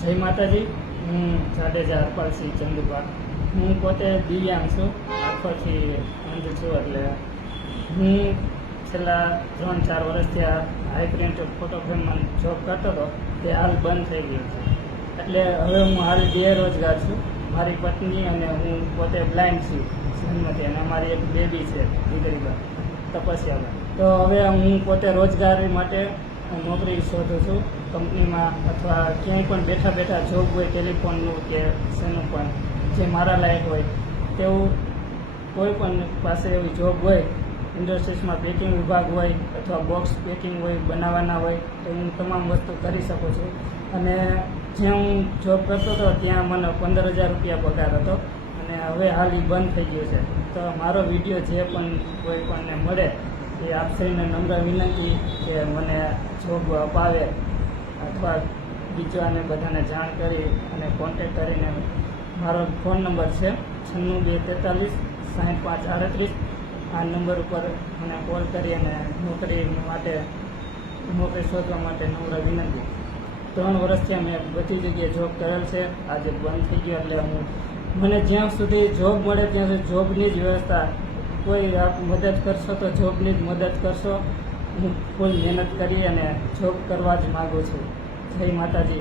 જય માતાજી। હું જાડેજા હરપાલસિંહ ચંદુપા। હું પોતે દિવ્યાંગ છું, આંખોથી અંધ છું। એટલે હું છેલ્લા 3-4 વર્ષથી આ હાઈ પ્રિન્ટ ફોટો ફ્રેમમાં જોબ કરતો હતો, તે હાલ બંધ થઈ ગયું છે। એટલે હવે હું હાલ બેરોજગાર છું। મારી પત્ની અને હું પોતે બ્લાઇન્ડ છું જન્મથી, અને અમારી એક બેબી છે દીકરીબા તપસ્યાબા। તો હવે હું પોતે રોજગારી માટે નોકરી શોધું છું કંપનીમાં, અથવા ક્યાંય પણ બેઠા બેઠા જોબ હોય, ટેલિફોનનું કે શેનું પણ જે મારા લાયક હોય તેવું કોઈ પણ પાસે એવી જોબ હોય, ઇન્ડસ્ટ્રીઝમાં પેકિંગ વિભાગ હોય અથવા બોક્સ પેકિંગ હોય, બનાવવાના હોય, તો હું તમામ વસ્તુ કરી શકું છું। અને જ્યાં હું જોબ કરતો હતો ત્યાં મને 15,000 રૂપિયા પગાર હતો, અને હવે હાલ એ બંધ થઈ ગયું છે। તો મારો વિડીયો જે પણ કોઈ પણને મળે એ આપ સૌને નમ્ર વિનંતી કે મને જોબ અપાવે, અથવા બીજાને બધાને જાણ કરી અને કોન્ટેક્ટ કરીને મારો ફોન નંબર છે 96 243 65 38। આ નંબર ઉપર મને કોલ કરી અને નોકરી શોધવા માટે નમ્ર વિનંતી। 3 વર્ષથી મેં બધી જગ્યાએ જોબ કરેલ છે, આજે બંધ થઈ ગયો। એટલે મને જ્યાં સુધી જોબ મળે ત્યાં સુધી જોબની જ વ્યવસ્થા, કોઈ આપ મદદ કરશો તો જોબની જ મદદ કરશો। હું ફૂલ મહેનત કરી અને જોબ કરવા જ માગું છું। જય માતાજી।